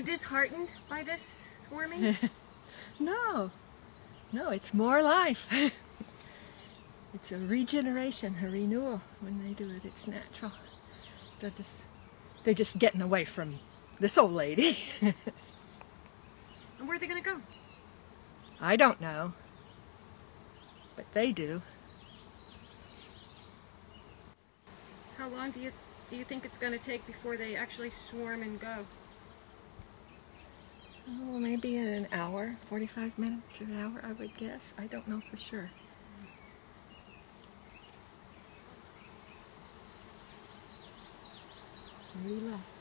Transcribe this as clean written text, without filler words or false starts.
you disheartened by this swarming? No, no, it's more life. It's a regeneration, a renewal when they do it. It's natural. They're just getting away from this old lady. And where are they going to go? I don't know, but they do. How long do you think it's going to take before they actually swarm and go? Oh, maybe an hour, 45 minutes, an hour, I would guess. I don't know for sure. Maybe less.